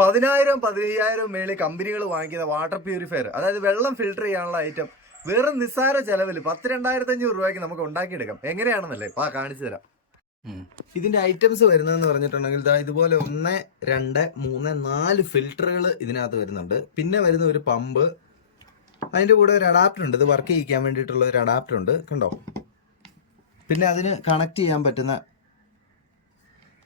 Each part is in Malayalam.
10,000-15,000 മേളിൽ കമ്പനികൾ വാങ്ങിക്കുന്ന വാട്ടർ പ്യൂരിഫയർ, അതായത് വെള്ളം ഫിൽട്ടർ ചെയ്യാനുള്ള ഐറ്റം വേറെ നിസ്സാര ചെലവിൽ 10,000-2,500 രൂപയ്ക്ക് നമുക്ക് ഉണ്ടാക്കിയെടുക്കാം. എങ്ങനെയാണെന്നല്ലേ കാണിച്ചു തരാം. ഇതിന്റെ ഐറ്റംസ് വരുന്നതെന്ന് പറഞ്ഞിട്ടുണ്ടെങ്കിൽ ഇതുപോലെ 1, 2, 3, 4 ഫിൽറ്ററുകൾ ഇതിനകത്ത് വരുന്നുണ്ട്. പിന്നെ വരുന്ന ഒരു പമ്പ്, അതിന്റെ കൂടെ ഒരു അഡാപ്റ്റർ ഉണ്ട്. ഇത് വർക്ക് ചെയ്യിക്കാൻ വേണ്ടിയിട്ടുള്ള ഒരു അഡാപ്റ്റർ ഉണ്ട്, കണ്ടോ. പിന്നെ അതിന് കണക്ട് ചെയ്യാൻ പറ്റുന്ന,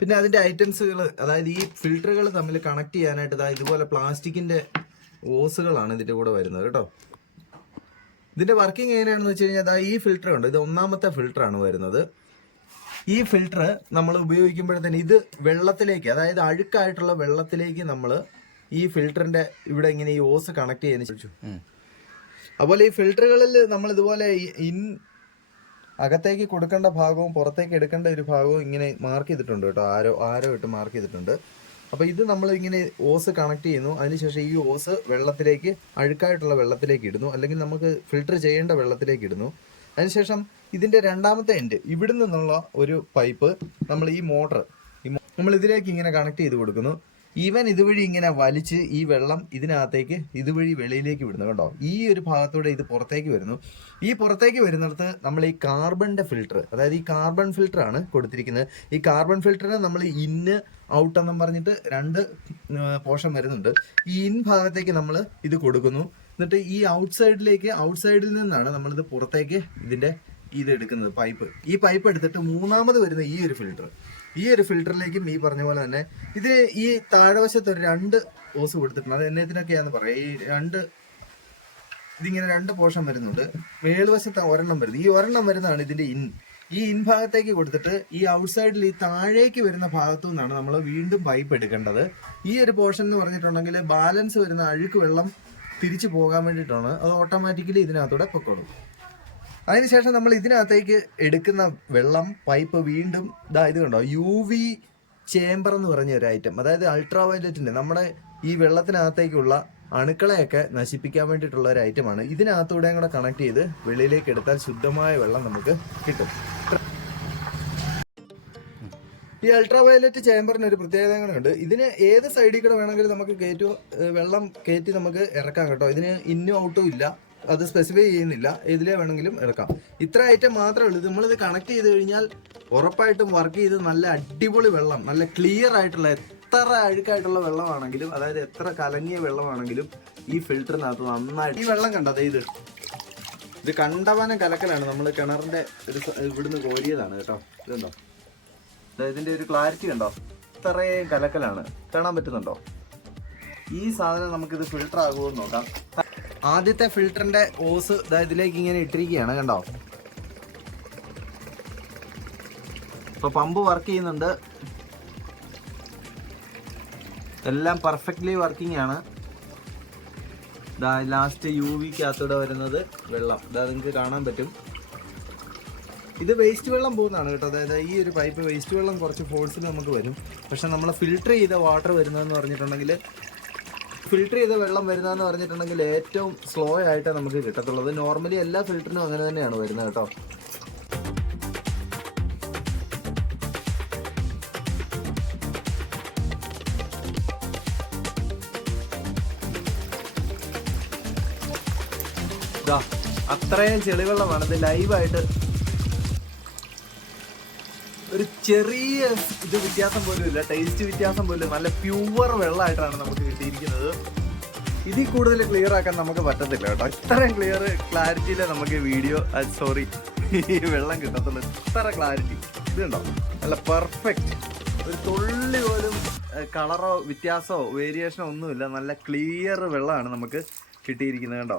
പിന്നെ അതിന്റെ ഐറ്റംസുകൾ, അതായത് ഈ ഫിൽറ്ററുകൾ തമ്മിൽ കണക്ട് ചെയ്യാനായിട്ട് ഇതുപോലെ പ്ലാസ്റ്റിക്കിന്റെ ഓസുകളാണ് ഇതിന്റെ കൂടെ വരുന്നത് കേട്ടോ. ഇതിന്റെ വർക്കിംഗ് എങ്ങനെയാണെന്ന് വെച്ച് കഴിഞ്ഞാൽ ഈ ഫിൽറ്റർ ഉണ്ട്, ഇത് 1ാമത്തെ ഫിൽറ്ററാണ് വരുന്നത്. ഈ ഫിൽറ്റർ നമ്മൾ ഉപയോഗിക്കുമ്പോഴത്തേന് ഇത് വെള്ളത്തിലേക്ക്, അതായത് അഴുക്കായിട്ടുള്ള വെള്ളത്തിലേക്ക് നമ്മൾ ഈ ഫിൽറ്ററിന്റെ ഇവിടെ ഇങ്ങനെ ഈ ഓസ് കണക്ട് ചെയ്യുന്ന ചോദിച്ചു. അതുപോലെ ഈ ഫിൽറ്ററുകളിൽ നമ്മൾ ഇതുപോലെ അകത്തേക്ക് കൊടുക്കേണ്ട ഭാഗവും പുറത്തേക്ക് എടുക്കേണ്ട ഒരു ഭാഗവും ഇങ്ങനെ മാർക്ക് ചെയ്തിട്ടുണ്ട് കേട്ടോ. ആരോ ഇട്ട് മാർക്ക് ചെയ്തിട്ടുണ്ട്. അപ്പോൾ ഇത് നമ്മൾ ഇങ്ങനെ ഓസ് കണക്ട് ചെയ്യുന്നു. അതിനുശേഷം ഈ ഓസ് വെള്ളത്തിലേക്ക്, അഴുക്കായിട്ടുള്ള വെള്ളത്തിലേക്ക് ഇടുന്നു, അല്ലെങ്കിൽ നമുക്ക് ഫിൽറ്റർ ചെയ്യേണ്ട വെള്ളത്തിലേക്ക് ഇടുന്നു. അതിനുശേഷം ഇതിന്റെ 2ാമത്തെ എൻഡ്, ഇവിടെ നിന്നുള്ള ഒരു പൈപ്പ് നമ്മൾ ഈ മോട്ടർ നമ്മൾ ഇതിലേക്ക് ഇങ്ങനെ കണക്ട് ചെയ്ത് കൊടുക്കുന്നു. ഈവൻ ഇതുവഴി ഇങ്ങനെ വലിച്ച് ഈ വെള്ളം ഇതിനകത്തേക്ക് ഇതുവഴി വെളിയിലേക്ക് വിടുന്നു കേട്ടോ. ഈ ഒരു ഭാഗത്തൂടെ ഇത് പുറത്തേക്ക് വരുന്നു. ഈ പുറത്തേക്ക് വരുന്നിടത്ത് നമ്മൾ ഈ കാർബണിന്റെ ഫിൽറ്റർ, അതായത് ഈ കാർബൺ ഫിൽറ്റർ ആണ് കൊടുത്തിരിക്കുന്നത്. ഈ കാർബൺ ഫിൽറ്ററിന് നമ്മൾ ഇന്ന് ഔട്ട് എന്നും പറഞ്ഞിട്ട് 2 പോർഷൻ വരുന്നുണ്ട്. ഈ ഇൻ ഭാഗത്തേക്ക് നമ്മൾ ഇത് കൊടുക്കുന്നു. എന്നിട്ട് ഈ ഔട്ട്സൈഡിൽ നിന്നാണ് നമ്മളിത് പുറത്തേക്ക് ഇതിന്റെ ഇത് എടുക്കുന്നത്, പൈപ്പ്. ഈ പൈപ്പ് എടുത്തിട്ട് 3ാമത് വരുന്ന ഈ ഒരു ഫിൽറ്ററിലേക്കും ഈ പറഞ്ഞ പോലെ തന്നെ ഇതിന് ഈ താഴെവശത്ത് ഒരു 2 ഓസ് കൊടുത്തിട്ടുണ്ട്. അത് എന്നതിനൊക്കെയാന്ന് പറയാം. ഇതിങ്ങനെ 2 പോർഷൻ വരുന്നുണ്ട്. മേൽവശത്ത് ഒരെണ്ണം വരുന്നത്, ഈ ഒരെണ്ണം വരുന്നതാണ് ഇതിന്റെ ഈ ഇൻ ഭാഗത്തേക്ക് കൊടുത്തിട്ട് ഈ ഔട്ട്സൈഡിൽ ഈ താഴേക്ക് വരുന്ന ഭാഗത്തു നിന്നാണ് നമ്മൾ വീണ്ടും പൈപ്പ് എടുക്കേണ്ടത്. ഈ ഒരു പോർഷൻ എന്ന് പറഞ്ഞിട്ടുണ്ടെങ്കിൽ ബാലൻസ് വരുന്ന അഴുക്ക് വെള്ളം തിരിച്ചു പോകാൻ വേണ്ടിയിട്ടാണ്. അത് ഓട്ടോമാറ്റിക്കലി ഇതിനകത്തൂടെ പൊക്കോളും. അതിനുശേഷം നമ്മൾ ഇതിനകത്തേക്ക് എടുക്കുന്ന വെള്ളം പൈപ്പ് വീണ്ടും ഇത് കണ്ടോ, UV ചേംബർ എന്ന് പറഞ്ഞ ഒരു ഐറ്റം, അതായത് അൾട്രാ വയലറ്റിന്റെ നമ്മുടെ ഈ വെള്ളത്തിനകത്തേക്കുള്ള അണുക്കളെയൊക്കെ നശിപ്പിക്കാൻ വേണ്ടിയിട്ടുള്ള ഒരു ഐറ്റമാണ്. ഇതിനകത്തൂടെ കൂടെ കണക്ട് ചെയ്ത് വെളിയിലേക്ക് എടുത്താൽ ശുദ്ധമായ വെള്ളം നമുക്ക് കിട്ടും. ഈ അൾട്രാ വയലറ്റ് ചേംബറിന് ഒരു പ്രത്യേകത കൂടെ. ഇതിന് ഏത് സൈഡിൽ കൂടെ വേണമെങ്കിലും നമുക്ക് വെള്ളം കയറ്റി നമുക്ക് ഇറക്കാം കേട്ടോ. ഇതിന് ഇന്നും ഔട്ടും ഇല്ല, അത് സ്പെസിഫൈ ചെയ്യുന്നില്ല, ഇതിലേ വേണമെങ്കിലും ഇറക്കാം. ഇത്ര ഐറ്റം മാത്രമേ ഉള്ളൂ. നമ്മളിത് കണക്ട് ചെയ്ത് കഴിഞ്ഞാൽ ഉറപ്പായിട്ടും വർക്ക് ചെയ്ത് നല്ല അടിപൊളി വെള്ളം, നല്ല ക്ലിയർ ആയിട്ടുള്ള, എത്ര അഴുക്കായിട്ടുള്ള വെള്ളമാണെങ്കിലും, അതായത് എത്ര കലങ്ങിയ വെള്ളമാണെങ്കിലും ഈ ഫിൽറ്ററിനകത്ത് നന്നായിട്ട് ഈ വെള്ളം കണ്ടത് ഇത് കണ്ടവാനം കലക്കലാണ്. നമ്മൾ കിണറിന്റെ ഇവിടുന്ന് കോരിയതാണ് കേട്ടോ. ഇതുണ്ടോ, ഇതിന്റെ ഒരു ക്ലാരിറ്റി കണ്ടോ, ഇത്രയും കലക്കലാണ്. കാണാൻ പറ്റുന്നുണ്ടോ? ഈ സാധനം നമുക്കിത് ഫിൽട്ടർ ആകുമെന്ന് നോക്കാം. ആദ്യത്തെ ഫിൽറ്ററിന്റെ ഓസ് ഇതിലേക്ക് ഇങ്ങനെ ഇട്ടിരിക്കുകയാണ്, കണ്ടോ. ഇപ്പൊ പമ്പ് വർക്ക് ചെയ്യുന്നുണ്ട്, എല്ലാം പെർഫെക്റ്റ്ലി വർക്കിംഗ് ആണ്. ലാസ്റ്റ് UVക്കകത്തൂടെ വരുന്നത് വെള്ളം, നിങ്ങൾക്ക് കാണാൻ പറ്റും. ഇത് വേസ്റ്റ് വെള്ളം പോകുന്നതാണ് കേട്ടോ. അതായത് ഈ ഒരു പൈപ്പ് വേസ്റ്റ് വെള്ളം കുറച്ച് ഫോഴ്സിൽ നമുക്ക് വരും. പക്ഷെ നമ്മൾ ഫിൽട്ടർ ചെയ്ത വാട്ടർ വരുന്നതെന്ന് പറഞ്ഞിട്ടുണ്ടെങ്കിൽ, ഏറ്റവും സ്ലോ ആയിട്ടേ നമുക്ക് കിട്ടത്തുള്ളത്. നോർമലി എല്ലാ ഫിൽറ്ററിനും അങ്ങനെ തന്നെയാണ് വരുന്നത് കേട്ടോ. അത്രയും ചെളിവെള്ളമാണ്. ഇത് ലൈവായിട്ട് ഒരു ചെറിയ വ്യത്യാസം പോലും ഇല്ല, ടേസ്റ്റ് വ്യത്യാസം പോലും, നല്ല പ്യുവർ വെള്ളമായിട്ടാണ് നമുക്ക് കിട്ടിയിരിക്കുന്നത്. ഇതിൽ കൂടുതൽ ക്ലിയർ ആക്കാൻ നമുക്ക് പറ്റത്തില്ല കേട്ടോ. ഇത്രയും ക്ലാരിറ്റിയിൽ നമുക്ക് വീഡിയോ ഈ വെള്ളം കിട്ടത്തുള്ളൂ. ഇത്ര ക്ലാരിറ്റി ഇത് കണ്ടോ, നല്ല പെർഫെക്റ്റ്. ഒരു തുള്ളി പോലും കളറോ വ്യത്യാസമോ വേരിയേഷനോ ഒന്നുമില്ല. നല്ല ക്ലിയർ വെള്ളമാണ് നമുക്ക് കിട്ടിയിരിക്കുന്നത് കണ്ടോ.